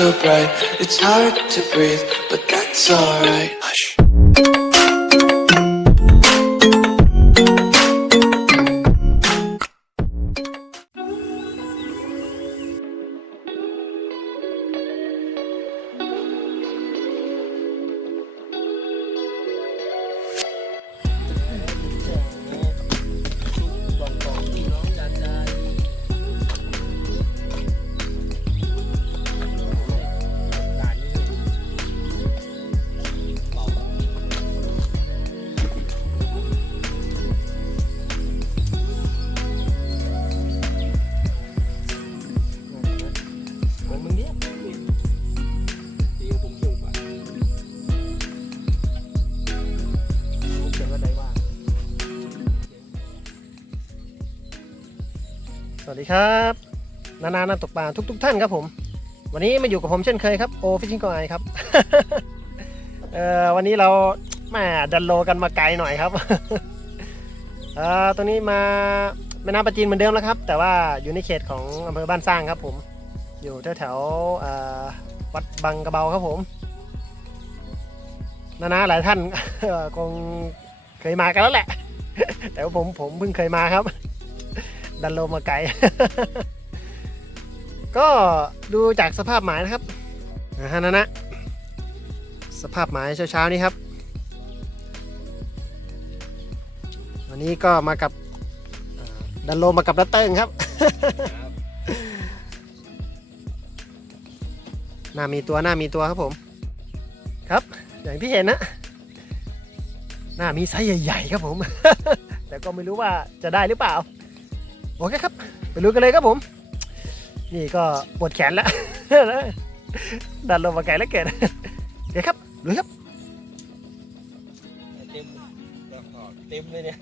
so bright, it's hard to breathe, but that's alright. วัสดีครับนานานาตกปลาทุก ๆ ท่านครับผม วันนี้มาอยู่กับผมเช่นเคยครับโอฟิชชิ่งกอยครับเอ่อวันนี้เราแม่ดันโลกันมาไกลหน่อยครับเอ่อตัวนี้มาแม่น้ำปะจีนเหมือนเดิมแล้วครับ แต่ว่าอยู่ในเขตของอำเภอบ้านสร้างครับผม อยู่แถวแถวๆวัดบังกระเบาครับผมนานาหลายท่านคงเคยมากันแล้วแหละ แต่ว่าผมผมเพิ่งเคยมาครับ ดันโลมาไกล ก็ดูจากสภาพหมายนะครับนะฮะนะนะสภาพหมายเช้าๆนี้ครับ วันนี้ก็มากับดันโลมากับนัตเติ้งครับ หน้ามีตัวหน้ามีตัวครับผม ครับ อย่างที่เห็นนะ หน้ามีไซส์ใหญ่ ๆ ครับผม แต่ก็ไม่รู้ว่าจะได้หรือเปล่า โอเคครับ ไปรู้กันเลยครับผม นี่ก็ปวดแขนแล้วดันลงมาไกลแล้วเกิดเดี๋ยวครับลุยครับ เต็มเต็มเลยเนี่ย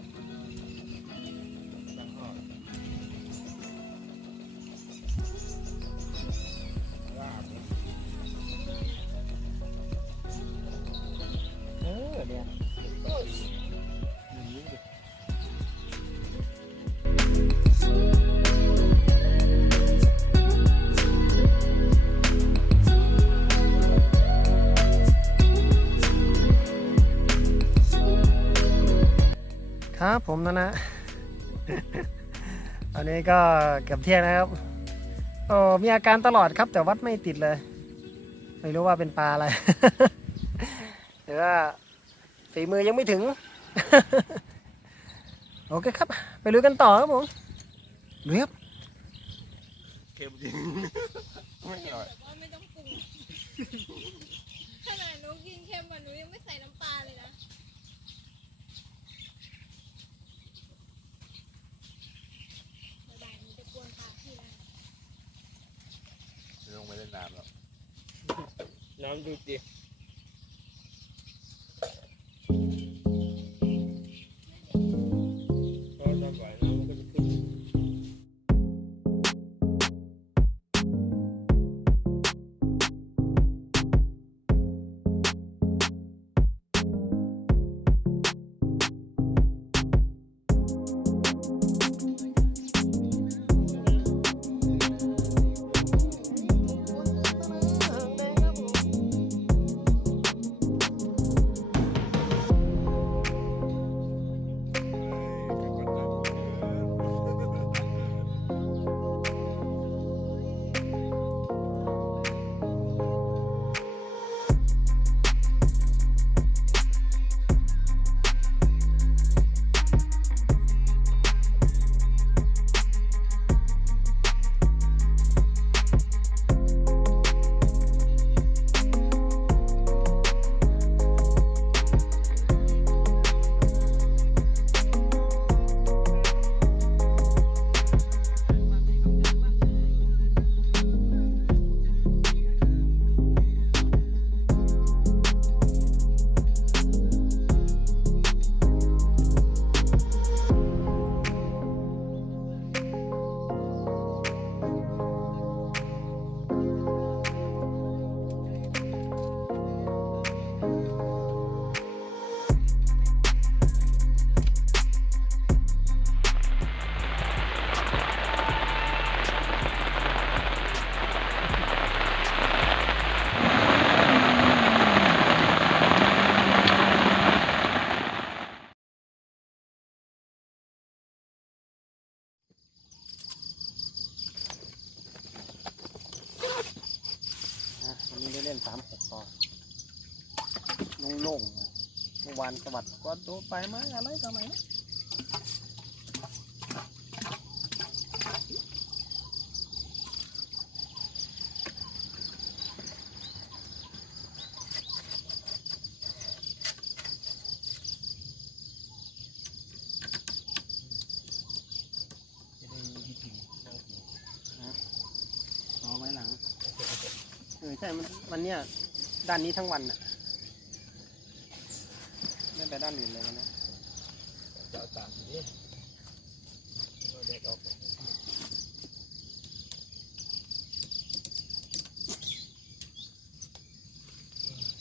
ผมนะนะตอนนี้ก็เกือบเที่ยงนะครับโอ้มีอาการตลอดครับ แต่วัดไม่ติดเลย ไม่รู้ว่าเป็นปลาอะไรหรือว่าฝีมือยังไม่ถึง โอเคครับ ไปลุยกันต่อครับผมลุยครับเค็มจริงไม่อร่อย ว่าไม่ต้องปรุง ขนาดหนูกินเค็มอะหนูยังไม่ใส่น้ำปลาเลยนะบ๊ายบายหนูจะกวนปลาพี่นะ ลงไปเล่นน้ำแล้ว น้ำ งเมื่อวานสวัสดิ์ก็โดนไปไหมอะไรต่อไหมนะเอาไว้หลังเออใช่ มัน มันเนี่ย ด้านนี้ทั้งวันน่ะ ไม่ไปด้านอื่นเลยวันะจะตากนี่เราเด็กออก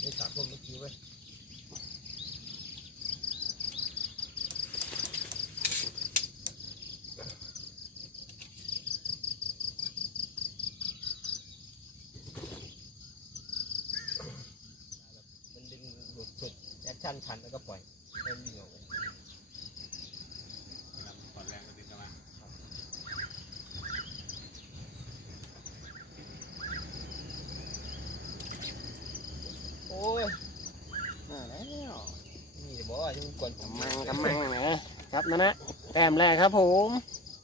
นี่ตัดลมเมื่อกี้ไว้ย มันดึงหลุดสุด แอคชั่นพันแล้วก็ปล่อยให้มันวิ่งออกไปก่อนแรงก็ติดกันมาโอ้ยมาแล้วนี่บอกว่าจะมันกวนผมกำมังกำมังนะครับนะนะแต้มแรกครับผม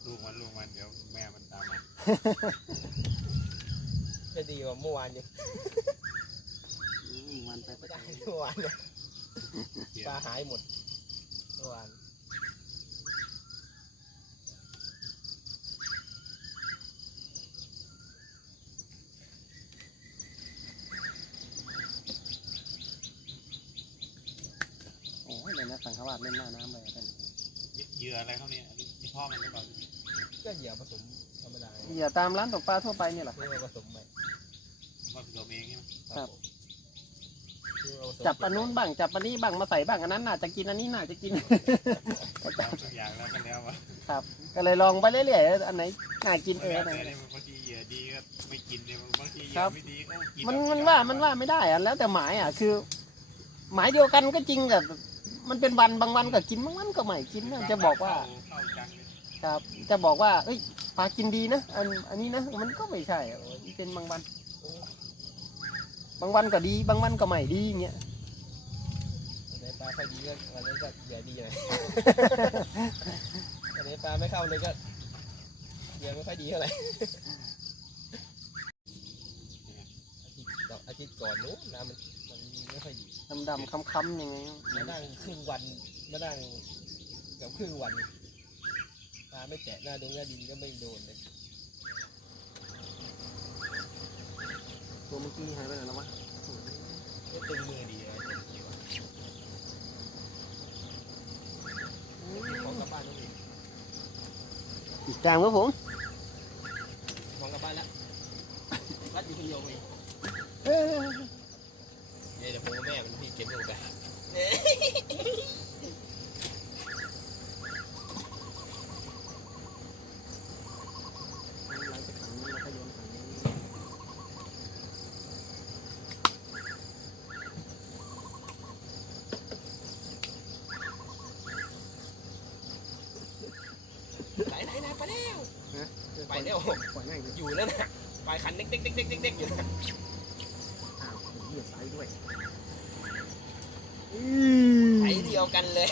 ลูกมันลูกมันเดี๋ยวแม่มันตามมาจะดีกว่าเมื่อวานอยู่วันไปไม่ได้ เมื่อวานเนี่ยเดี๋ย ปวลาหายหมดเมื่อวานโอ้ยเลยนะสังขวาสเล่นหน้าน้ำเลยท่านเหยื่ออะไรเขาเนี่ยที่พ่อมันหรือเปล่าก็เหยื่อผสมธรรมดาเหยื่อตามร้านตกปลาทั่วไปเนี่ยเหรอที่เราผสมไปว่าผสมเองใช่ไหมครับผมที่เราผสม จับอันนู้นบ้างจับอันนี้บ้างมาใส่บ้างอันนั้นน่าจะกินอันนี้น่าจะกินทำทุกอย่างแล้วกันแล้ววะครับ ก็เลยลองไปเรื่อยๆอันไหนน่ากินเออแต่อันไหนเนี่ยบางทีเหยื่อดีก็ไม่กินเนี่ยบางทีเหครัยื่อบไม่ดีก็กินมันเอมันว่ามันว่าไม่ได้อะแล้วแต่หมายอะคือ หมายเดียวกันก็จริงแต่มันเป็นวันบางวันก็กินบางวันก็ไม่กินนะจะบอกว่าเข้าจังเลยครับจะบอกว่าเอ้ยปลากินดีนะอันอันนี้นะมันก็ไม่ใช่อะมันเป็นบางวัน บางวันก็ดี บางวันก็ไม่ดีอย่างเงี้ยวันไหนปลาค่อยดีก็วันนั้นก็เหยื่อดีเลยวันไหนปลาไม่เข้าเลยก็เหยื่อไม่ค่อยดีเท่าไหร่อาทิตย์ก่อนอาทิตย์ก่อนนู้นน้ำมันมันไม่ค่อยดีดำดำๆค้ำๆยังไงมานั่งครึ่งวันมานั่งเกับครึ่งวันปลาไม่แตะหน้าดงหน้าดินก็ไม่โดนเลย ตัวเมื่อกี้หายไปไหนแล้ววะก็ตึงมือดีเลยเจ็บจิ๋วของกลับบ้านต้องมีอีกแต้มครับผมของกลับบ้านแล้วรัดอยู่คนเดียวเองเอ้ยเดี๋ยวผมกับแม่มันพี่เก็บให้ผมไปไหนไหนไหนไปแล้วไปแล้ว ปล่อยแม่งดิ อยู่แล้วนะปลายคันเด็กเด็กเด็กเด็กเด็กเด็กอยู่นะ อ้าวเหยียบซ้ายด้วย ไซส์เดียวกันเลย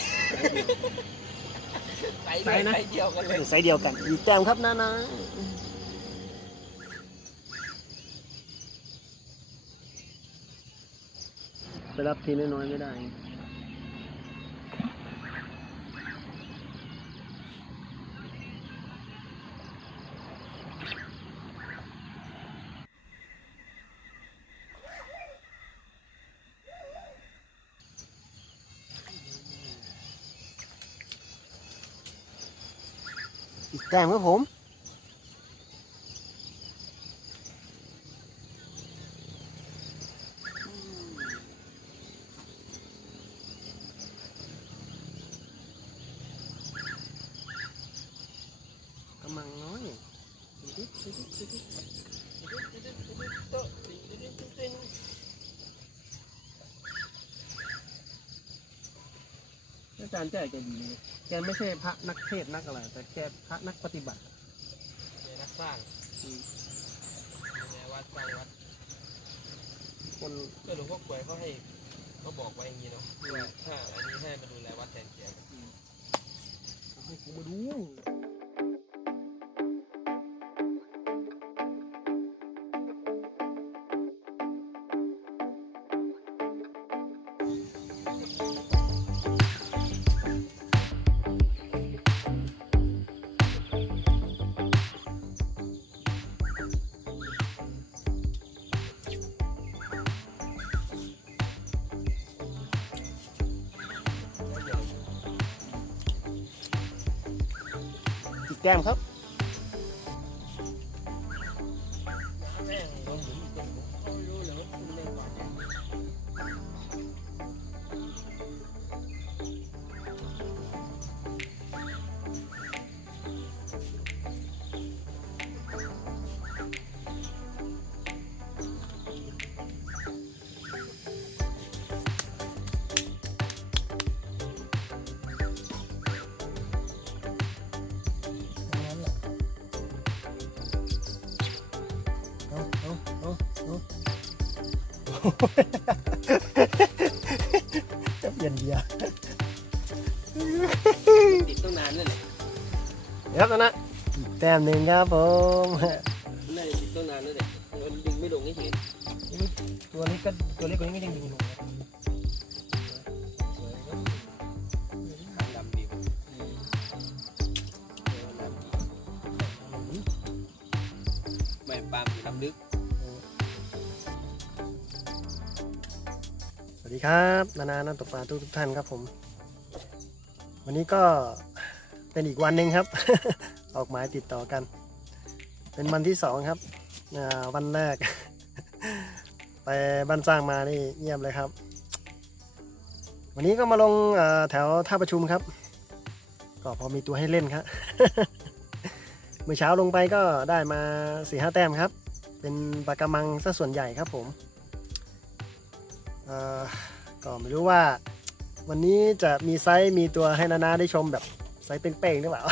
ไซ ส์เดียวไซส์เดียวกันเลยไซส์เดียวกันอีกแต้มครับนานาไปรับทีน้อยๆไม่ได้ แกแต้มครับผม กำลังน้อยดิ๊ดดิ๊ดดิ๊ดดิ๊ดดิ๊ด อาจารย์แจ้แกดีเลยแกไม่ใช่พระนักเทศน์นักอะไรแต่แกพระนักปฏิบัติเนี่ยนักสร้างอืมเนี่ยวัดสร้างวัดคนก็หลวงพ่อกล้วยเขาให้เขาบอกไว้อย่างนี้เนาะว่าถ้าอันนี้ให้มาดูแลวัดแทนแกให้กูมาดู ติด จะเปลี่ยนเบียร์ติดตั้งนานนั่นแหละเดี๋ยวนะนะอีกแต้มหนึ่งครับผมมันน่าจะติดตั้งนานนั่นแหละมันดึงไม่ลงนี่เฉยตัวนี้ก็ตัวเล็กกว่านี้ก็ยังยิงลง สวัสดีครับนานานันตกปลาทุกทุกท่านครับผม วันนี้ก็เป็นอีกวันหนึ่งครับ ออกหมายติดต่อกัน เป็นวันที่สองครับวันแรก ไปบ้านสร้างมานี่เยี่ยมเลยครับ วันนี้ก็มาลงแถวท่าประชุมครับ ก็พอมีตัวให้เล่นครับเมื่อเช้าลงไปก็ได้มาสี่ห้าแต้มครับ เป็นปลากระมังซะส่วนใหญ่ครับผมอ่อ ก็ไม่รู้ว่า วันนี้จะมีไซส์มีตัวให้นานาได้ชมแบบไซส์เป้งๆหรือเปล่า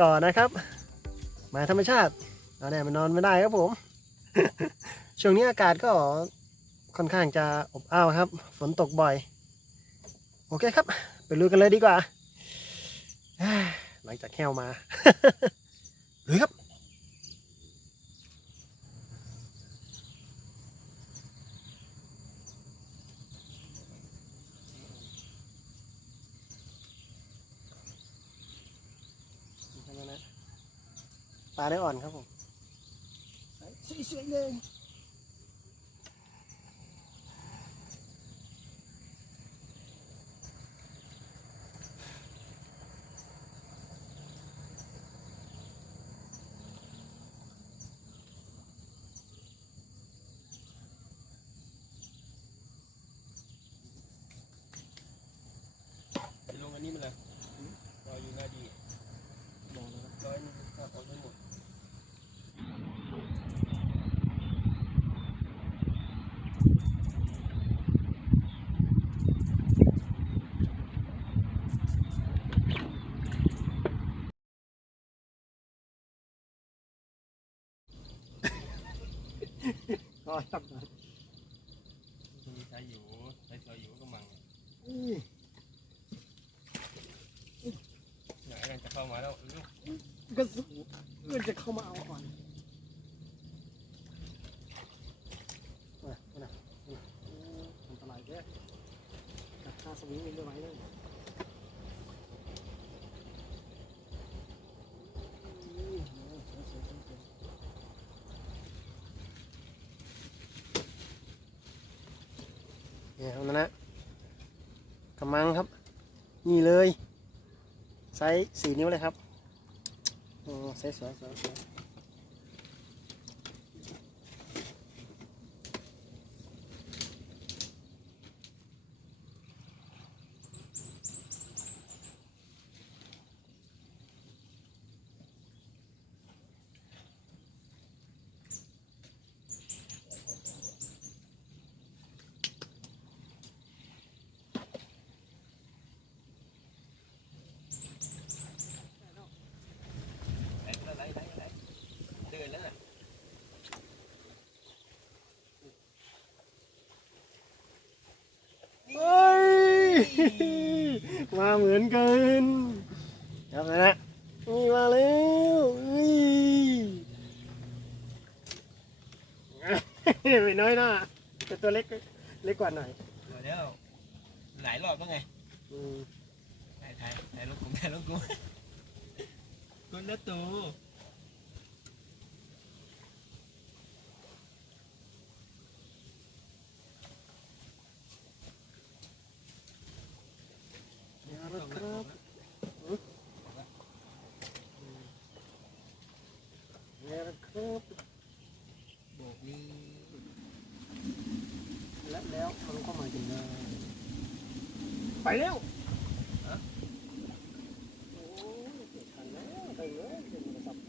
ก่อนนะครับ หมายธรรมชาติเอาเนี่ยมันนอนไม่ได้ครับผม ช่วงนี้อากาศก็ค่อนข้างจะอบอ้าวครับ ฝนตกบ่อย โอเคครับ ไปลุยกันเลยดีกว่า หลังจากแห้วมาลุยครับ ปลาได้อ่อนครับผม สวยๆเลย รอครับมีใช้อยู่ใช้เสือยู่ก็มังอื้อไหนกันจะเข้ามาแล้วลูกก็สุกมันจะเข้ามาเอาอ่อนมามานะอันตรายแค่กัดคาสวิงไม่ไหวเลยอื้อสวยๆสวยๆเนี่ยเอานะนะกำ มังครับ นี่เลย ไซส์สี่นิ้วเลยครับโอ้ไซส์สวยสวย มาเหมือนกันครับนะฮะนี่มาแล้วเฮ้ยไม่น้อยหน้าแต่ตัวเล็กเล็กกว่าหน่อยเดี๋ยวหลายรอบแล้วไงอืมถ่ายถ่ายถ่ายรถกูถ่ายรถกูคุณละตูเดี๋ยวนะครับเดี๋ยวนะครับ โบกนี่ และแล้วมันก็มาจนได้ไปแล้วโอ้ยไม่ทันแล้วไปเลยเดี๋ยวโทร ศัพท์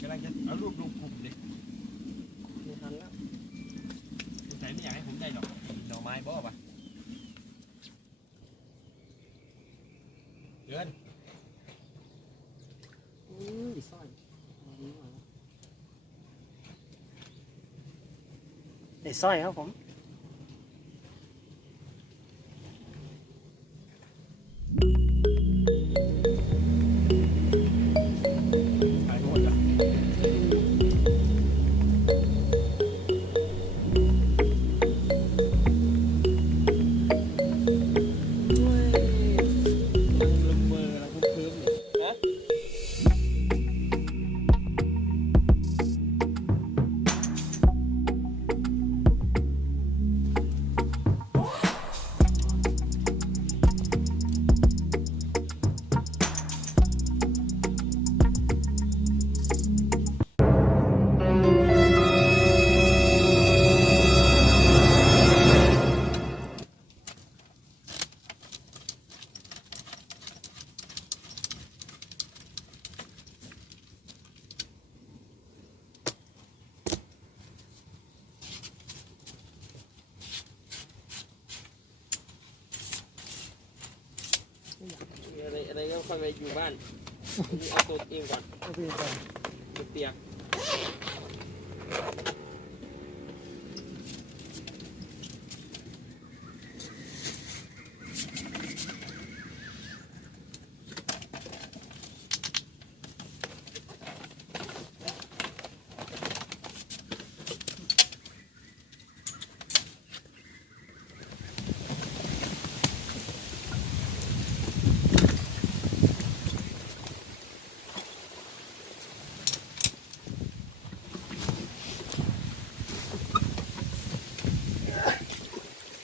กำลังจะเอารูปลงกลุ่มเลยไม่ทันแล้วสงสัยไม่อยากให้ผมได้หรอกหน่อไม้บ่ปะเดินอืมสร้อยเอาอันนี้มาแล้วได้สร้อยครับผม ไรก็ค่อยไปอยู่บ้านนี่เอาตัวเองก่อนโอเคครับเปียก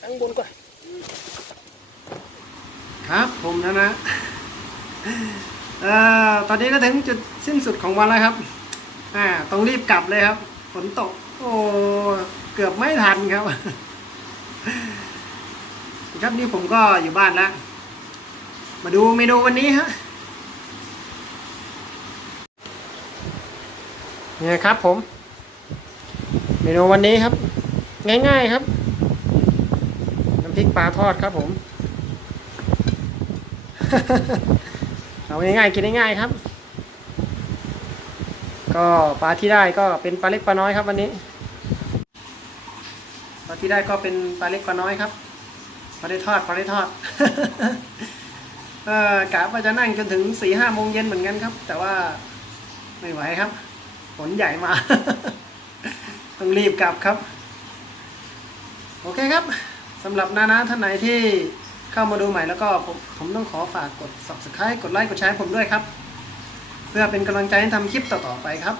ข้างบนก่อนครับผมนะนะเอ่ อนนี้ก็ถึงจุดสิ้นสุดของวันแล้วครับ อ่า ต้องรีบกลับเลยครับ ฝนตก โอ้ เกือบไม่ทันครับ ครับนี่ผมก็อยู่บ้านแล้ว มาดูเมนูวันนี้ฮะ เนี่ยครับผม เมนูวันนี้ครับ ง่ายๆครับ น้ำพริกปลาทอดครับผม เอาง่ายๆกินง่ายๆครับ ก็ปลาที่ได้ก็เป็นปลาเล็กปลาน้อยครับ วันนี้ปลาที่ได้ก็เป็นปลาเล็กปลาน้อยครับปลาได้ทอดปลาได้ทอดเออกะว่าจะนั่งจนถึงสี่ห้าโมงเย็นเหมือนกันครับ แต่ว่าไม่ไหวครับฝนใหญ่มา ต้องรีบกลับครับ โอเคครับสำหรับนานาท่านไหนที่ เข้ามาดูใหม่แล้วก็ผมผมต้องขอฝากกด subscribe กดไลค์กดแชร์ให้ผมด้วยครับ เพื่อเป็นกำลังใจให้ทำคลิปต่อๆไปครับ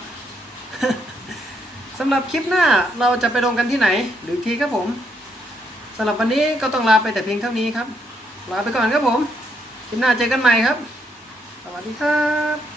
สำหรับคลิปหน้าเราจะไปลงกันที่ไหน หรือทีครับผมสำหรับวันนี้ก็ต้องลาไปแต่เพียงเท่านี้ครับ ลาไปก่อนครับผม คลิปหน้าเจอกันใหม่ครับ สวัสดีครับ